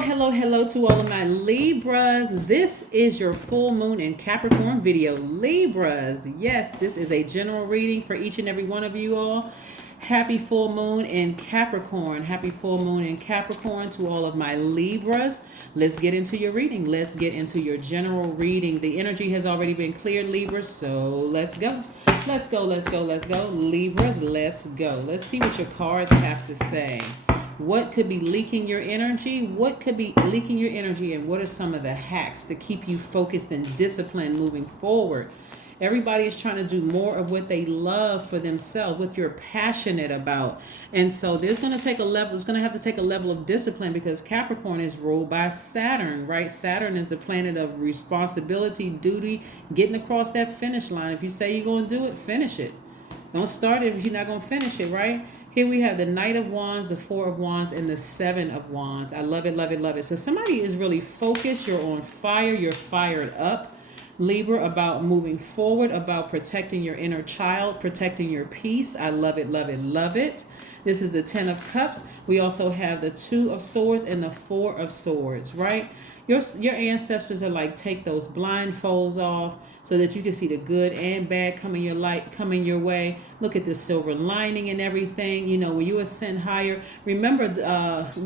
Hello to all of my Libras. This is your full moon in Capricorn video. Libras, yes, this is a general reading for each and every one of you all. Happy full moon in Capricorn. Happy full moon in Capricorn to all of my Libras. Let's get into your reading. Let's get into your general reading. The energy has already been cleared, Libras, so let's go. Let's go. Libras, let's go. Let's see what your cards have to say. What could be leaking your energy? What could be leaking your energy, and what are some of the hacks to keep you focused and disciplined moving forward? Everybody is trying to do more of what they love for themselves, what you're passionate about. And so there's going to take a level, it's going to have to take a level of discipline because Capricorn is ruled by Saturn, right? Saturn is the planet of responsibility, duty, getting across that finish line. If you say you're going to do it, finish it. Don't start it if you're not going to finish it, right? Here we have the Knight of Wands, the Four of Wands, and the Seven of Wands. I love it, love it, love it. So somebody is really focused. You're on fire. You're fired up, Libra, about moving forward, about protecting your inner child, protecting your peace. I love it, love it, love it. This is the Ten of Cups. We also have the Two of Swords and the Four of Swords, right? Your ancestors are like, take those blindfolds off so that you can see the good and bad coming your way. Look at the silver lining and everything. You know, when you ascend higher, remember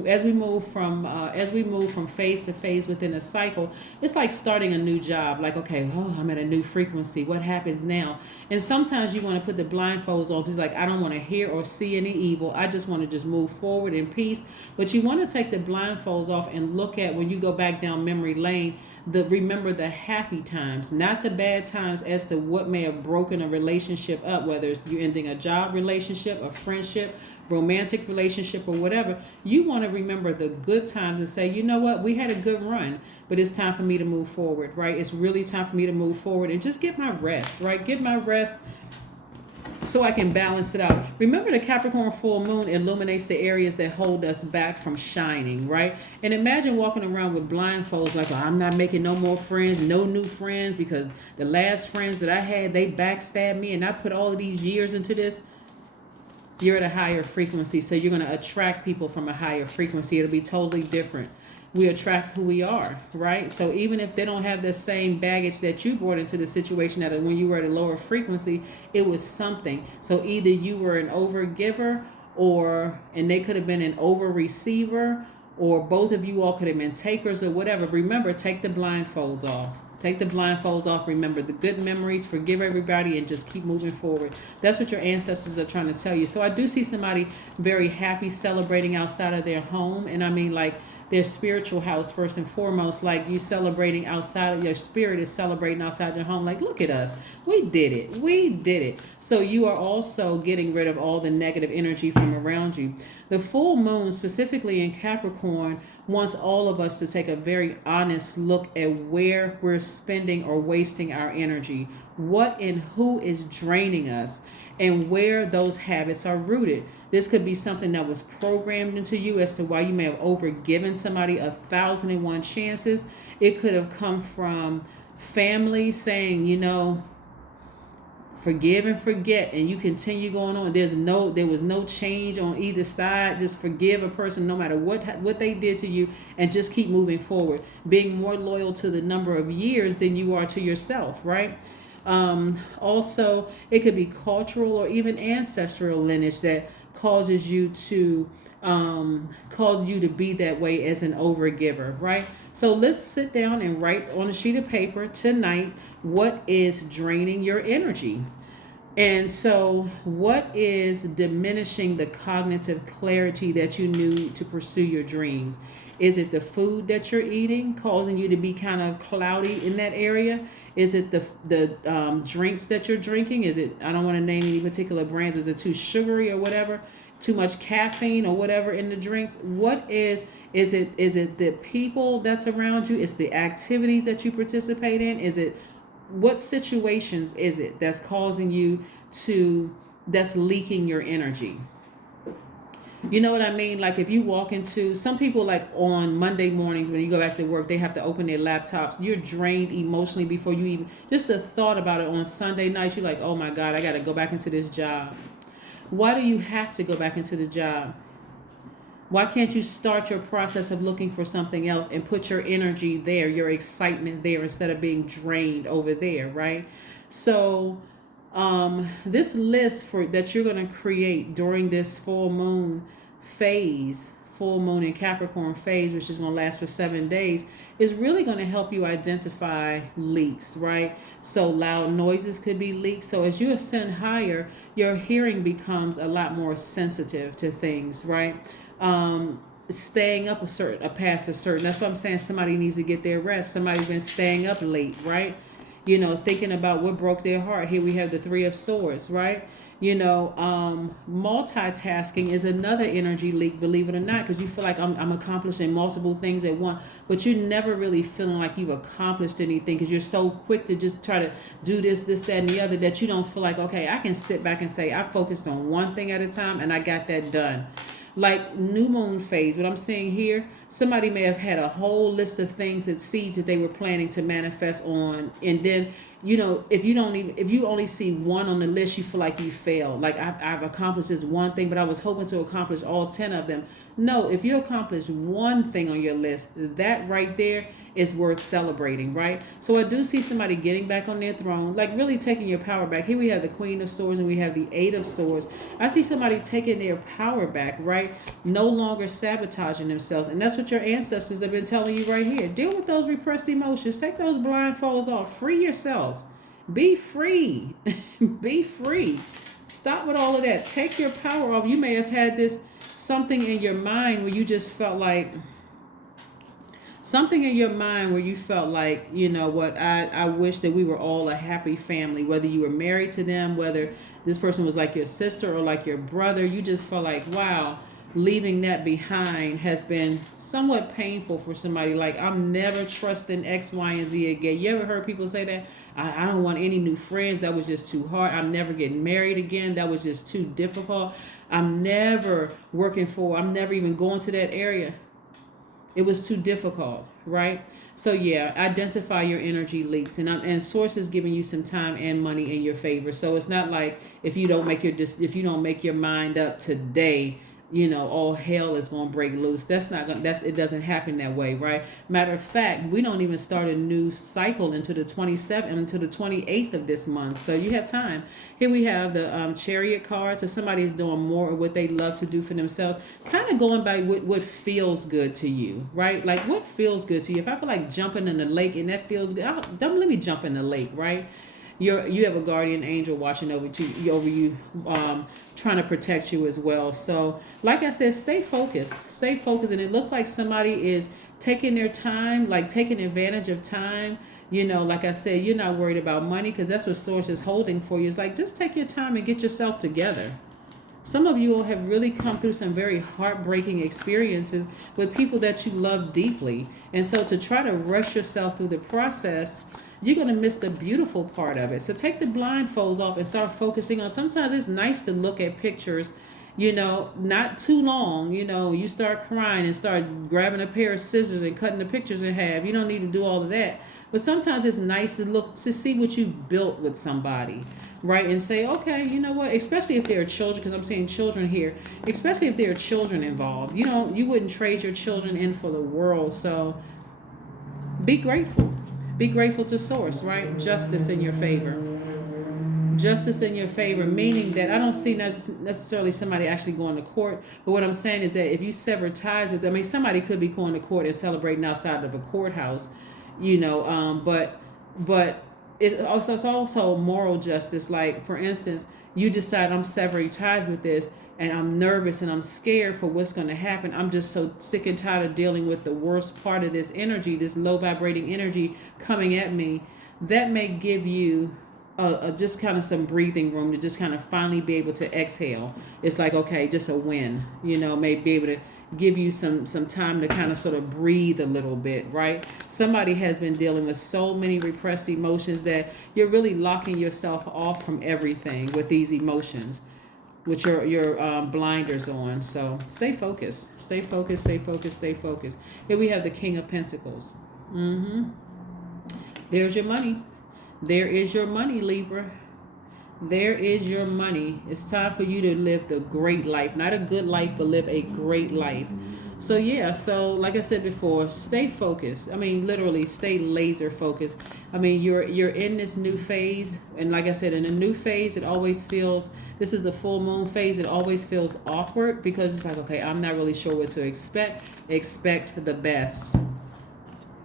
as we move from phase to phase within a cycle, it's like starting a new job. Like, okay, I'm at a new frequency. What happens now? And sometimes you want to put the blindfolds on, just like, I don't want to hear or see any evil. I just want to just move forward in peace. But you want to take the blindfolds off and look at, when you go back down memory lane, remember the happy times, not the bad times, as to what may have broken a relationship up, whether it's you ending a job relationship, a friendship, romantic relationship, or whatever. You want to remember the good times and say, you know what, we had a good run, but it's time for me to move forward, right? It's really time for me to move forward and just get my rest, right? Get my rest so I can balance it out. Remember, the Capricorn full moon illuminates the areas that hold us back from shining, right? And imagine walking around with blindfolds like, I'm not making no more friends, no new friends, because the last friends that I had, they backstabbed me and I put all of these years into this. You're at a higher frequency, so you're going to attract people from a higher frequency. It'll be totally different. We attract who we are, right? So even if they don't have the same baggage that you brought into the situation, that when you were at a lower frequency, it was something. So either you were an over giver, and they could have been an over receiver, or both of you all could have been takers or whatever. Remember, take the blindfolds off. Take the blindfolds off. Remember the good memories. Forgive everybody and just keep moving forward. That's what your ancestors are trying to tell you. So I do see somebody very happy celebrating outside of their home. And I mean, like, their spiritual house first and foremost. Like, you celebrating outside of your spirit is celebrating outside your home. Like, look at us. We did it. So you are also getting rid of all the negative energy from around you. The full moon, specifically in Capricorn, wants all of us to take a very honest look at where we're spending or wasting our energy, what and who is draining us, and where those habits are rooted. This could be something that was programmed into you as to why you may have overgiven somebody 1,001 chances. It could have come from family saying, forgive and forget, and you continue going on. There was no change on either side. Just forgive a person no matter what they did to you, and just keep moving forward, being more loyal to the number of years than you are to yourself, right? Also, it could be cultural or even ancestral lineage that causes you to be that way as an overgiver, right? So let's sit down and write on a sheet of paper tonight what is draining your energy. And so what is diminishing the cognitive clarity that you need to pursue your dreams? Is it the food that you're eating causing you to be kind of cloudy in that area? Is it the drinks that you're drinking? Is it, I don't want to name any particular brands, is it too sugary or whatever? Too much caffeine or whatever in the drinks? What is it the people that's around you? Is the activities that you participate in? Is it, what situations is it that's causing you that's leaking your energy? You know what I mean? Like, if you walk into, some people, like on Monday mornings when you go back to work, they have to open their laptops. You're drained emotionally before you even, just the thought about it. On Sunday nights, you're like, oh my God, I got to go back into this job. Why do you have to go back into the job? Why can't you start your process of looking for something else and put your energy there, your excitement there, instead of being drained over there, right? So, this list for that you're going to create during this full moon phase, full moon in Capricorn phase, which is going to last for 7 days, is really going to help you identify leaks, right? So loud noises could be leaks. So as you ascend higher, your hearing becomes a lot more sensitive to things, right? Staying up past a certain, that's what I'm saying, somebody needs to get their rest. Somebody's been staying up late, right? Thinking about what broke their heart. Here we have the Three of Swords, right? Multitasking is another energy leak, believe it or not, because you feel like I'm accomplishing multiple things at once, but you're never really feeling like you've accomplished anything because you're so quick to just try to do this, that, and the other, that you don't feel like, okay, I can sit back and say I focused on one thing at a time and I got that done. Like new moon phase, what I'm seeing here, somebody may have had a whole list of things, that seeds that they were planning to manifest on, and then if you only see one on the list, you feel like you failed. Like I've accomplished this one thing, but I was hoping to accomplish all 10 of them. No, if you accomplish one thing on your list, that right there is worth celebrating, right? So I do see somebody getting back on their throne, like really taking your power back. Here we have the Queen of Swords and we have the Eight of Swords. I see somebody taking their power back, right? No longer sabotaging themselves. And that's what your ancestors have been telling you right here. Deal with those repressed emotions. Take those blindfolds off. Free yourself. Be free. Be free. Stop with all of that. Take your power off. You may have had something in your mind where you just felt like, you know what, I wish that we were all a happy family, whether you were married to them, whether this person was like your sister or like your brother. You just felt like, wow, leaving that behind has been somewhat painful for somebody. Like, I'm never trusting X, Y, and Z again. You ever heard people say that? I don't want any new friends. That was just too hard. I'm never getting married again. That was just too difficult. I'm never even going to that area. It was too difficult, right? So yeah, identify your energy leaks, and Source is giving you some time and money in your favor. So it's not like if you don't make your mind up today, all hell is going to break loose. It doesn't happen that way, right? Matter of fact, we don't even start a new cycle until the 28th of this month. So you have time. Here we have the Chariot card. So somebody is doing more of what they love to do for themselves, kind of going by what feels good to you, right? Like, what feels good to you? If I feel like jumping in the lake and that feels good, don't let me jump in the lake, right? You have a guardian angel watching over you, trying to protect you as well. So like I said, stay focused, and it looks like somebody is taking their time, like taking advantage of time. Like I said, you're not worried about money because that's what Source is holding for you. It's like, just take your time and get yourself together. Some of you will have really come through some very heartbreaking experiences with people that you love deeply. And so to try to rush yourself through the process, you're going to miss the beautiful part of it. So take the blindfolds off and start focusing on, sometimes it's nice to look at pictures, not too long. You start crying and start grabbing a pair of scissors and cutting the pictures in half. You don't need to do all of that. But sometimes it's nice to see what you've built with somebody, right? And say, okay, you know what, especially if there are children, because I'm seeing children here, especially if there are children involved. You wouldn't trade your children in for the world. So be grateful. Be grateful to Source, right? Justice in your favor. Justice in your favor, meaning that I don't see necessarily somebody actually going to court. But what I'm saying is that if you sever ties with them, somebody could be going to court and celebrating outside of a courthouse, but it's also moral justice. Like, for instance, you decide, I'm severing ties with this, and I'm nervous and I'm scared for what's going to happen. I'm just so sick and tired of dealing with the worst part of this energy, this low vibrating energy coming at me. That may give you just kind of some breathing room to just kind of finally be able to exhale. It's like, okay, just a win, may be able to give you some time to kind of sort of breathe a little bit, right? Somebody has been dealing with so many repressed emotions that you're really locking yourself off from everything with these emotions, with your blinders on. So stay focused. Here we have the King of Pentacles. There's your money. There is your money, Libra. There is your money. It's time for you to live the great life. Not a good life, but live a great life. So yeah, so like I said before, stay focused. I mean, literally stay laser focused. I mean, you're in this new phase, and like I said, in a new phase, it always feels, this is the full moon phase, it always feels awkward because it's like, okay, I'm not really sure what to expect. Expect the best.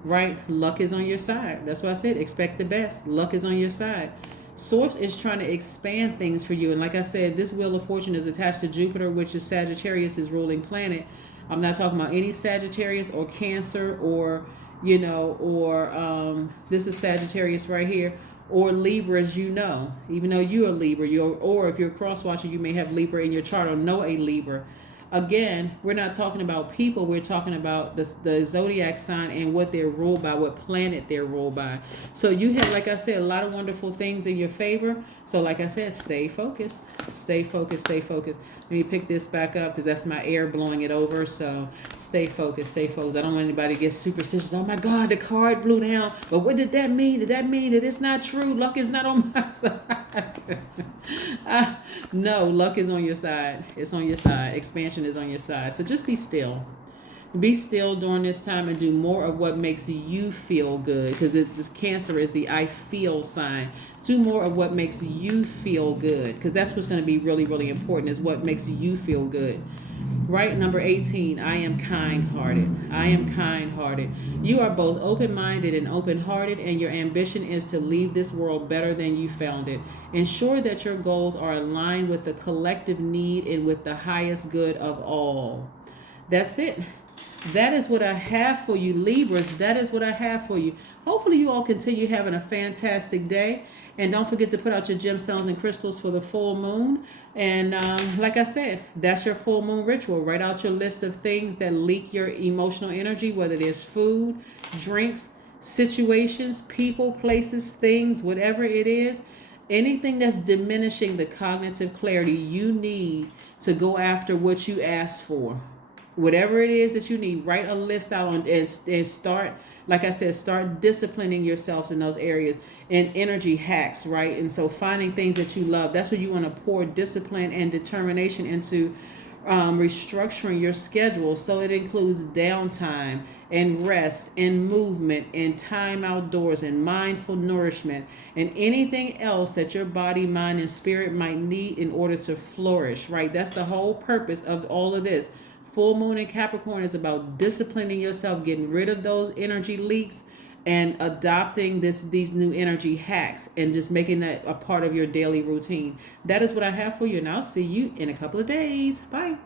Right? Luck is on your side. That's why I said expect the best. Luck is on your side. Source is trying to expand things for you. And like I said, this Wheel of Fortune is attached to Jupiter, which is Sagittarius' ruling planet. I'm not talking about any Sagittarius or Cancer or, this is Sagittarius right here, or Libra, as you know. Even though you're a Libra, or if you're a cross watcher, you may have Libra in your chart or know a Libra. Again, we're not talking about people. We're talking about the zodiac sign and what they're ruled by, what planet they're ruled by. So you have, like I said, a lot of wonderful things in your favor. So like I said, stay focused, stay focused, stay focused. Let me pick this back up because that's my air blowing it over. So stay focused, stay focused. I don't want anybody to get superstitious. Oh my God, the card blew down. But what did that mean? Did that mean that it's not true? Luck is not on my side. No, luck is on your side. It's on your side. Expansion is on your side. So just be still. Be still during this time and do more of what makes you feel good, because this Cancer is the I feel sign. Do more of what makes you feel good, because that's what's going to be really, really important, is what makes you feel good. Right, number 18, I am kind-hearted. I am kind-hearted. You are both open-minded and open-hearted, and your ambition is to leave this world better than you found it. Ensure that your goals are aligned with the collective need and with the highest good of all. That's it. That is what I have for you, Libras. That is what I have for you. Hopefully you all continue having a fantastic day. And don't forget to put out your gemstones and crystals for the full moon. And like I said, that's your full moon ritual. Write out your list of things that leak your emotional energy, whether there's food, drinks, situations, people, places, things, whatever it is. Anything that's diminishing the cognitive clarity you need to go after what you asked for. Whatever it is that you need, write a list out on and start, like I said, start disciplining yourselves in those areas. And energy hacks, right? And so finding things that you love, that's what you want to pour discipline and determination into, restructuring your schedule. So it includes downtime and rest and movement and time outdoors and mindful nourishment and anything else that your body, mind, and spirit might need in order to flourish, right? That's the whole purpose of all of this. Full moon in Capricorn is about disciplining yourself, getting rid of those energy leaks, and adopting these new energy hacks and just making that a part of your daily routine. That is what I have for you, and I'll see you in a couple of days. Bye.